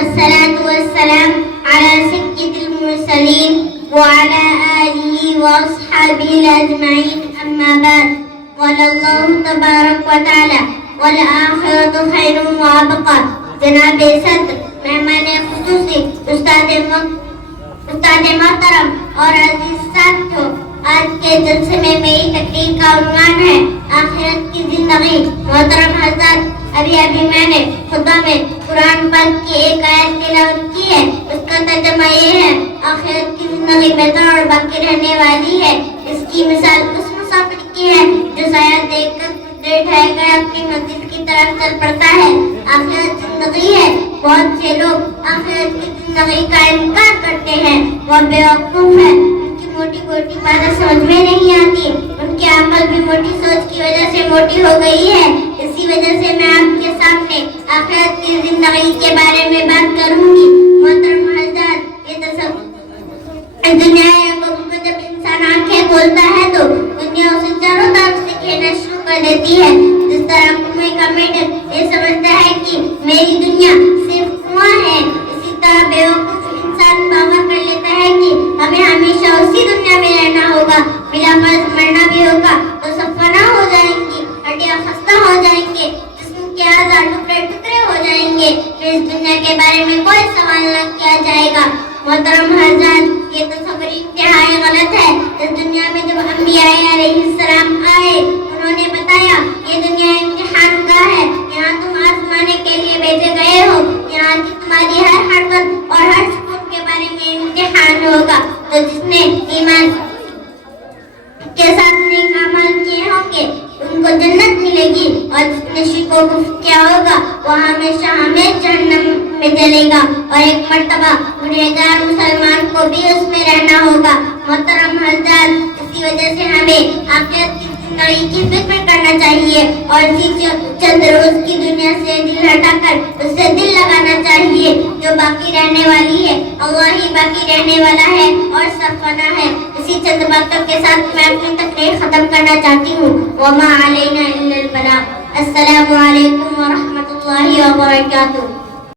والصلاة والسلام على سيد المرسلين وعلى آله وأصحابه أجمعين أما بعد قال الله تبارك وتعالى والآخرة خير وأبقى جناب صدر مہمان خصوصی استاد محترم اور عزیز ساتھیوں، آج کے جلسے میں میری تقریر کا عنوان ہے آخرت کی زندگی۔ محترم حضرات، ابھی میں نے خطبہ میں قرآن پاک کی ایک آیت تلاوت کی ہے۔ اس کا ترجمہ یہ ہے، آخرت کی زندگی بہتر اور باقی رہنے والی ہے۔ اس کی مثال اس مسافر کی ہے جو سایہ دیکھ کر ٹھہر کر اپنی منزل کی طرف چل پڑتا ہے۔ آخرت زندگی ہے، بہت سے لوگ آخرت کی زندگی کا انکار کرتے ہیں، وہ بیوقوف ہے، موٹی موٹی باتیں سمجھ میں نہیں آتی، ان کی عقل بھی موٹی سوچ کی وجہ سے موٹی ہو گئی ہے۔ اسی وجہ سے میں آپ کے سامنے آخرت کی زندگی کے بارے میں بات کروں گی۔ محترم حضرات، یہ تصور دنیا کو جب انسان آنکھیں کھولتا ہے تو دنیا اسے چاروں طرف سے کھیلنا شروع کر دیتی ہے۔ جس طرح کنویں کا میڈل یہ سمجھتا ہے کہ میری دنیا صرف کنواں ہے، اسی طرح بیوقوف انسان باور کر لیتا ہے کہ ہمیں ہمیشہ اسی دنیا میں رہنا ہوگا، بلا فرض مرنا بھی ہوگا تو سب فنا ہو جائیں گی، ہڈیاں خستہ ہو جائیں گے، جسم کے اعضاء ٹکڑے ٹکڑے ہو جائیں گے، پھر اس دنیا کے بارے میں کوئی سوال نہ کیا جائے گا۔ محترم حضرات، یہ تصور انتہائی غلط ہے۔ اس دنیا میں جب انبیاء علیہ السلام آئے، انہوں نے بتایا یہ دنیا امتحان کا ہے، یہاں تم آزمانے کے لیے بھیجے گئے ہو، یہاں کی تمہاری ہر حرکت اور ہر سکون کے بارے میں امتحان ہوگا۔ تو جس نے ایمان کے ساتھ نیک اعمال کیے ہوں گے ان کو جنت ملے گی، اور جس نے شرک و کفر کیا ہوگا وہ ہمیشہ جہنم میں جلے گا، اور ایک مرتبہ گنہگار مسلمان کو بھی اس میں رہنا ہوگا۔ محترم حضرات، اسی وجہ سے ہمیں آخرت کی زندگی کی فکر کرنا چاہیے اور اسی چند روز کی دنیا سے دل ہٹا کر اس سے دل لگانا چاہیے جو باقی رہنے والی ہے۔ اللہ ہی باقی رہنے والا ہے اور سب فنا ہے۔ اسی چند باتوں کے ساتھ میں اپنی تقریر ختم کرنا چاہتی ہوں۔ وما علینا الا البلاغ۔ السلام علیکم ورحمۃ اللہ وبرکاتہ۔